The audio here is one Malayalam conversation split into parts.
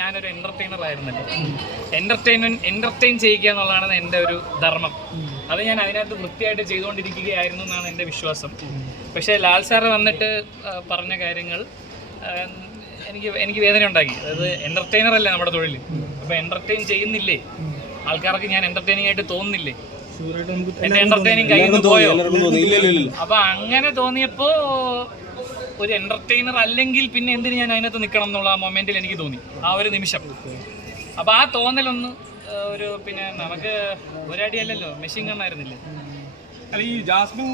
ഞാനൊരു എന്റർടൈനർ ആയിരുന്നല്ലോ. എന്റർടൈൻ ചെയ്യുക എന്നുള്ളതാണ് എൻ്റെ ഒരു ധർമ്മം. അത് ഞാൻ അതിനകത്ത് വൃത്തിയായിട്ട് ചെയ്തുകൊണ്ടിരിക്കുകയായിരുന്നു എന്നാണ് എൻ്റെ വിശ്വാസം. പക്ഷേ ലാൽ സാറ് വന്നിട്ട് പറഞ്ഞ കാര്യങ്ങൾ എനിക്ക് വേദന ഉണ്ടാക്കി. അതായത് എന്റർടൈനർ അല്ലേ നമ്മുടെ തൊഴിൽ. അപ്പോൾ എന്റർടൈൻ ചെയ്യുന്നില്ലേ, ആൾക്കാർക്ക് ഞാൻ എന്റർടൈനിങ് ആയിട്ട് തോന്നുന്നില്ലേ, എന്റെ എന്റർടൈനിങ് കയ്യിൽ നിന്ന് പോയോ? അപ്പൊ അങ്ങനെ തോന്നിയപ്പോ ഒരു എന്റർടൈനർ അല്ലെങ്കിൽ പിന്നെ എന്തിന് ഞാൻ അതിനകത്ത് നിൽക്കണം എന്നുള്ള ആ മൊമെന്റിൽ എനിക്ക് തോന്നി, ആ ഒരു നിമിഷം. അപ്പൊ ആ തോന്നലൊന്ന് ഒരു പിന്നെ നമുക്ക് ഒരടിയല്ലല്ലോ, മെഷീൻ ഗണ്ണായിരുന്നില്ലേ. അല്ല, ഈ ജാസ്മിൻ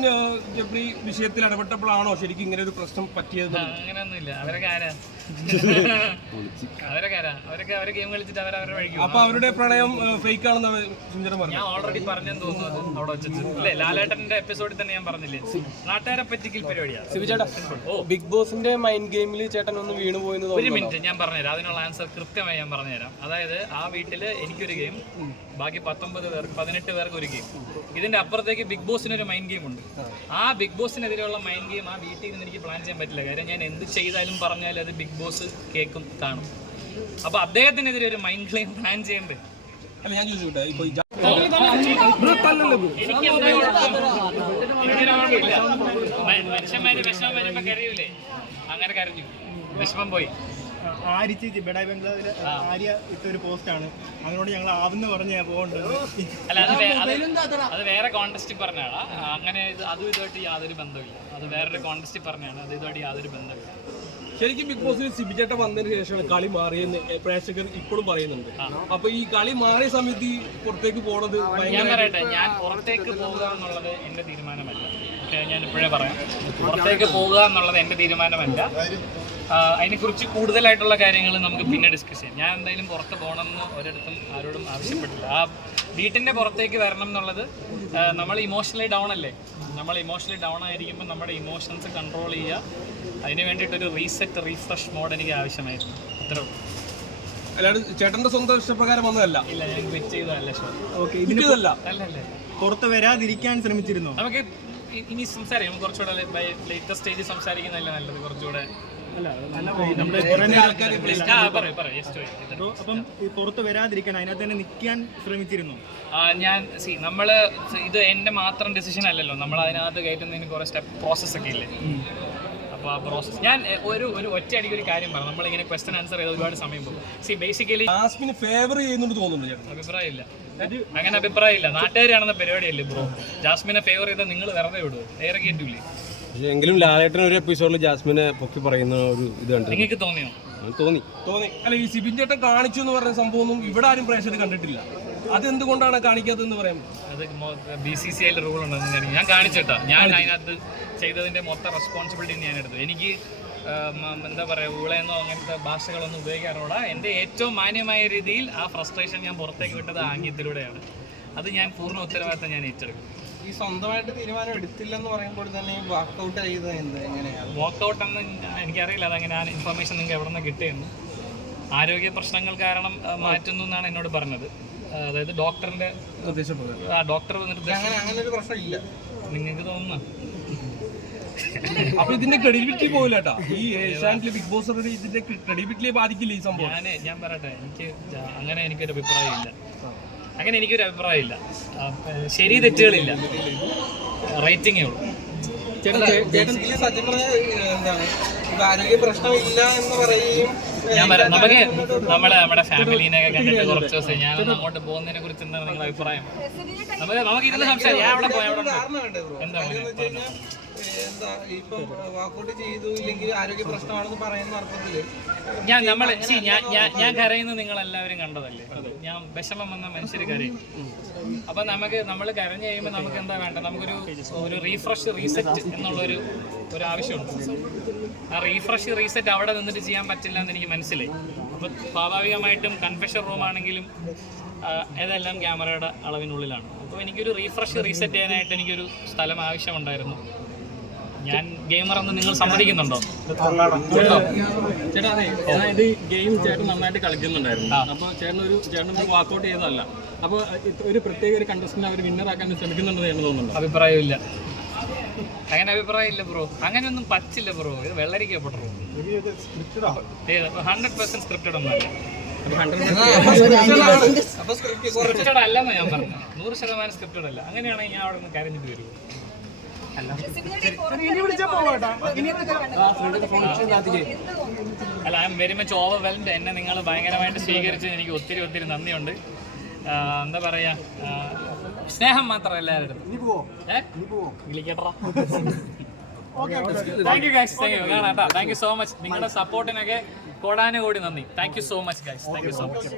ജബ്രി വിഷയത്തിൽ ഇടപെട്ടപ്പോഴാണോ ശരിക്കും ഇങ്ങനെ ഒരു പ്രശ്നം പറ്റിയത്? അങ്ങനെയൊന്നുമില്ല. അവരൊക്കെ അവരെ ഗെയിം കളിച്ചിട്ട് അവരവരുടെ വഴിക്കും. അപ്പൊ അവരുടെ പ്രണയം ഫേക്ക് ആണെന്ന് സുന്ദരം പറഞ്ഞു. ഞാൻ ഓൾറെഡി പറഞ്ഞെന്ന് തോന്നുന്നു അവിടെ വെച്ചിട്ട്. ഇല്ലേ, ലാലേട്ടന്റെ എപ്പിസോഡിൽ തന്നെ ഞാൻ പറഞ്ഞില്ലേ, നാട്ടുകാരെ പറ്റിക്കൽ പരിപാടിയാണ്. സിബിചേട്ടാ, ബിഗ് ബോസിന്റെ മൈൻഡ് ഗെയിമിൽ ചേട്ടൻ ഒന്ന് വീണു പോയെന്ന് ഒരു മിനിറ്റ് ഞാൻ പറഞ്ഞുതരാം. അതിനുള്ള ആൻസർ കൃത്യമായി ഞാൻ പറഞ്ഞുതരാം. അതായത് ആ വീട്ടില് എനിക്കൊരു ഗെയിം, ബാക്കി 18 പേർക്ക് ഒരു ഗെയിം. ഇതിന്റെ അപ്പുറത്തേക്ക് ബിഗ് ബോസിനൊരു മൈൻഡ് ഗെയിം ഉണ്ട്. ആ ബിഗ് ബോസിനെതിരെയുള്ള മൈൻഡ് ഗെയിം ആ വീട്ടിൽ നിന്ന് എനിക്ക് പ്ലാൻ ചെയ്യാൻ പറ്റില്ല. കാര്യം ഞാൻ എന്ത് ചെയ്താലും പറഞ്ഞാലും അത് ബിഗ് ബോസ് കേൾക്കും, കാണും. അപ്പൊ അദ്ദേഹത്തിനെതിരെ ഒരു മൈൻഡ് ഗെയിം പ്ലാൻ ചെയ്യണ്ടേ? അല്ല, ഞാൻ ചോദിച്ചോട്ടെ, ഇപ്പൊ മനുഷ്യന്മാര് വിഷമം വരുമ്പോ കരയൂലേ, അങ്ങനെ കരഞ്ഞു, വിഷമം പോയി. ആര്യ ചേച്ചി ബെഡായി ബംഗ്ലാവിലെ ആര്യ ഇട്ടൊരു പോസ്റ്റാണ്, അങ്ങനോട് ഞങ്ങൾ ആവെന്ന് പറഞ്ഞാ പോകേണ്ടത്. അല്ല, അത് വേറെ കോൺടെസ്റ്റിൽ പറഞ്ഞാണ്. അങ്ങനെ അതും ഇതുമായിട്ട് യാതൊരു ബന്ധമില്ല. അത് വേറൊരു കോൺടെസ്റ്റിൽ പറഞ്ഞാണ്, അത് ഇതുമായിട്ട് യാതൊരു ബന്ധമില്ല. ശരിക്കും ബിഗ് ബോസിൽ സിബിചേട്ട വന്നതിന് ശേഷമാണ് കളി മാറിയെന്ന് പ്രേക്ഷകർ ഇപ്പോഴും പറയുന്നുണ്ട്. അപ്പൊ ഈ കളി മാറിയ സമയത്ത് പുറത്തേക്ക് പോണത്, ഞാൻ പറയട്ടെ, ഞാൻ പുറത്തേക്ക് പോകുക എന്നുള്ളത് എന്റെ തീരുമാനമല്ല. ഞാൻ ഇപ്പോഴേ പറയാം, പുറത്തേക്ക് പോകുക എന്നുള്ളത് എന്റെ തീരുമാനമല്ല. അതിനെക്കുറിച്ച് കൂടുതലായിട്ടുള്ള കാര്യങ്ങൾ നമുക്ക് പിന്നെ ഡിസ്കസ് ചെയ്യാം. ഞാൻ എന്തായാലും പുറത്ത് പോകണമെന്ന് ഒരിടത്തും ആരോടും ആവശ്യപ്പെട്ടില്ല. ആ വീട്ടിൻ്റെ പുറത്തേക്ക് വരണം എന്നുള്ളത്, നമ്മൾ ഇമോഷണലി ഡൗൺ അല്ലേ, നമ്മൾ ഇമോഷണലി ഡൗൺ ആയിരിക്കുമ്പോൾ നമ്മുടെ ഇമോഷൻസ് കൺട്രോൾ ചെയ്യുക. അതിന് വേണ്ടിയിട്ടൊരു റീഫ്രഷ് മോഡ് എനിക്ക് ആവശ്യമായിരുന്നു. അത്രേ ഉള്ളൂ. അല്ലാണ്ട് ചേട്ടന്റെ സ്വന്തം ഇഷ്ടപ്രകാരം വന്നതല്ല. ഇല്ല, ഞാൻ ക്വിറ്റ് ചെയ്തതല്ല ഷോ. ഓക്കെ, ഇതില്ല അല്ലല്ലേ, പുറത്ത് വരാതിരിക്കാൻ ശ്രമിച്ചിരുന്നു. നമുക്ക് ഇനി സംസാരിക്കാം, കുറച്ചുകൂടെ ലേറ്റസ്റ്റ് സ്റ്റേജിൽ സംസാരിക്കുന്നതല്ലേ നല്ലത്, കുറച്ചുകൂടെ. അപ്പം പുറത്ത് വരാതിരിക്കാൻ അതിനകത്ത് തന്നെ നിൽക്കാൻ ശ്രമിച്ചിരുന്നു. ഞാൻ നമ്മള് ഇത് എന്റെ മാത്രം ഡിസിഷൻ അല്ലല്ലോ, നമ്മൾ അതിനകത്ത് കയറ്റുന്നതിന് കുറെ പ്രോസസ് ഒക്കെ ഇല്ലേ. അപ്പോൾ ആ പ്രോസസ് ഞാൻ ഒരു ഒറ്റയടിക്ക് ഒരു കാര്യം പറഞ്ഞു. നമ്മളിങ്ങനെ ക്വസ്റ്റൻ ആൻസർ ചെയ്ത് ഒരുപാട് സമയം പോകും. ബേസിക്കലി ജാസ്മിന് ഫേവർ ചെയ്യുന്നുണ്ട് തോന്നുന്നു. അഭിപ്രായമില്ല, അങ്ങനെ അഭിപ്രായമില്ല. നാട്ടുകാരാണെന്ന പരിപാടിയല്ലേ ബ്രോ. ജാസ്മിനെ ഫേവർ ചെയ്താൽ നിങ്ങൾ വെറുതെ വിടുമോ? നേരെ കേട്ടില്ലേ. എങ്കിലും ലാലേട്ടൻ ഒരു എപ്പിസോഡിൽ ജാസ്മിനെ പൊക്കി പറയുന്ന ഒരു ഇത് കണ്ടു. നിങ്ങൾക്ക് തോന്നിയോ? തോന്നി. അല്ല, ഈ സിബിൻ ചേട്ടൻ കാണിച്ചു എന്ന് പറഞ്ഞ സംഭവം ഇവിടെ ആരും പ്രേക്ഷകർ കണ്ടിട്ടില്ല. അതെന്തുകൊണ്ടാണ് കാണിക്കാത്തതെന്ന് പറയാം. അത് BCCI റൂൾ ഉണ്ടെന്ന് ഞാൻ കാണിച്ചിട്ടാ. ഞാൻ അതിനകത്ത് ചെയ്തതിന്റെ മൊത്തം റെസ്പോൺസിബിലിറ്റി ഞാൻ എടുത്തു. എനിക്ക് എന്താ പറയുക, ഊളയെന്നോ അങ്ങനത്തെ ഭാഷകളൊന്നും ഉപയോഗിക്കാറോടാ. എൻ്റെ ഏറ്റവും മാന്യമായ രീതിയിൽ ആ ഫ്രസ്ട്രേഷൻ ഞാൻ പുറത്തേക്ക് വിട്ടത് ആംഗ്യത്തിലൂടെയാണ്. അത് ഞാൻ പൂർണ്ണ ഉത്തരവാദിത്തം ഞാൻ ഏറ്റെടുക്കും. ഈ സ്വന്തമായിട്ട് തീരുമാനം എടുത്തില്ലെന്ന് പറയുമ്പോൾ തന്നെ വാക്കൗട്ട് ചെയ്തത് എങ്ങനെയാണ്? വാക്കൗട്ട് എന്ന് എനിക്കറിയില്ല, അതങ്ങനെ ആ ഇൻഫർമേഷൻ നിങ്ങൾക്ക് എവിടെ നിന്ന് കിട്ടിയെന്ന്. ആരോഗ്യ പ്രശ്നങ്ങൾ കാരണം മാറ്റുന്നു എന്നാണ് എന്നോട് പറഞ്ഞത്. അതായത് ഡോക്ടറിന്റെ ഡോക്ടർ അങ്ങനെ ഒരു പ്രശ്നം ഇല്ല നിങ്ങൾക്ക് തോന്നുന്നു. അപ്പൊ ഇതിന്റെ ക്രെഡിബിലിറ്റി പോകില്ല കേട്ടോ. ഈ ഏഷ്യാനെറ്റിലെ ബിഗ് ബോസ് ഇതിന്റെ ക്രെഡിബിലിറ്റിയെ ബാധിക്കില്ല ഈ സംഭവം. ഞാൻ പറയട്ടെ, എനിക്കൊരു അഭിപ്രായമില്ല. അങ്ങനെ എനിക്കൊരു അഭിപ്രായമില്ല. ശരി തെറ്റുകളില്ല, റേറ്റിംഗേ ഉള്ളൂ. സത്യം പറഞ്ഞാൽ എന്താണ് ആരോഗ്യ പ്രശ്നമില്ല എന്ന് പറയുകയും നമ്മുടെ ഫാമിലിനെയൊക്കെ കണ്ടിട്ട് കുറച്ച് ദിവസം ഞാൻ അങ്ങോട്ട് പോകുന്നതിനെ കുറിച്ച് എന്താണ് നിങ്ങളുടെ അഭിപ്രായം? നമുക്ക് ഇരുന്ന് സംസാരിക്കാം. ഞാൻ അവിടെ പോയി എന്താ ഇപ്പം വാക്കൗട്ട് ചെയ്തു ഇല്ലെങ്കിൽ ആരോഗ്യ പ്രശ്നമാണെന്ന് പറയുന്ന അർത്ഥത്തില് ഞാൻ കരയുന്നത് നിങ്ങൾ എല്ലാവരും കണ്ടതല്ലേ. ഞാൻ വിഷമം വന്ന മനുഷ്യർ കരയും. അപ്പൊ നമ്മൾ കരഞ്ഞു കഴിയുമ്പോൾ നമുക്ക് എന്താ വേണ്ട, നമുക്കൊരു റീസെറ്റ് എന്നുള്ളൊരു ആവശ്യമുണ്ട്. ആ റീസെറ്റ് അവിടെ നിന്നിട്ട് ചെയ്യാൻ പറ്റില്ല എന്ന് എനിക്ക് മനസ്സിലായി. അപ്പൊ സ്വാഭാവികമായിട്ടും കൺഫെഷൻ റൂമാണെങ്കിലും ഇതെല്ലാം ക്യാമറയുടെ അളവിനുള്ളിലാണ്. അപ്പോൾ എനിക്കൊരു റീസെറ്റ് ചെയ്യാനായിട്ട് എനിക്കൊരു സ്ഥലം ആവശ്യമുണ്ടായിരുന്നു. ഞാൻ ഗെയിമർ എന്ന് നിങ്ങൾ സമ്മതിക്കുന്നുണ്ടോ? ചേട്ടാ, അതെ, അതായത് ഗെയിം ചേട്ടൻ നന്നായിട്ട് കളിക്കുന്നുണ്ടായിരുന്നു. അപ്പോൾ ചേട്ടൻ വാക്കൗട്ട് ചെയ്തതല്ല. അപ്പോൾ ഒരു പ്രത്യേക ഒരു കണ്ടസ്റ്റന്റ് അവർ വിന്നറാക്കാൻ ശ്രമിക്കുന്നുണ്ടെന്ന് ചേട്ടൻ തോന്നുന്നുണ്ടോ? അഭിപ്രായമില്ല. അങ്ങനെ അഭിപ്രായമില്ല ബ്രോ. അങ്ങനെയൊന്നും പറ്റില്ല ബ്രോ. ഇത് വെള്ളരിക്കപ്പെട്ടു. 100% സ്ക്രിപ്റ്റഡ് ഒന്നല്ല. അപ്പോൾ 100% അപ്പൊ സ്ക്രിപ്റ്റ് സ്ക്രിപ്റ്റഡ് അല്ലെന്ന് ഞാൻ പറഞ്ഞു. 100% സ്ക്രിപ്റ്റഡ് അല്ല. അങ്ങനെയാണെങ്കിൽ ഞാൻ അവിടെ നിന്ന് കരഞ്ഞിട്ട് വരുമോ? അല്ല, I am very much overwhelmed. എന്നെ നിങ്ങൾ ഭയങ്കരമായിട്ട് സ്വീകരിച്ച് എനിക്ക് ഒത്തിരി ഒത്തിരി നന്ദിയുണ്ട്. എന്താ പറയാ, സ്നേഹം മാത്രം എല്ലാവരുടെ വിളിക്കട്ടാ. Thank you guys, thank you. കാണാം, താങ്ക് യു സോ മച്ച്. നിങ്ങളുടെ സപ്പോർട്ടിനൊക്കെ കോടാനുകോടി നന്ദി. Thank you so much guys, thank you so much.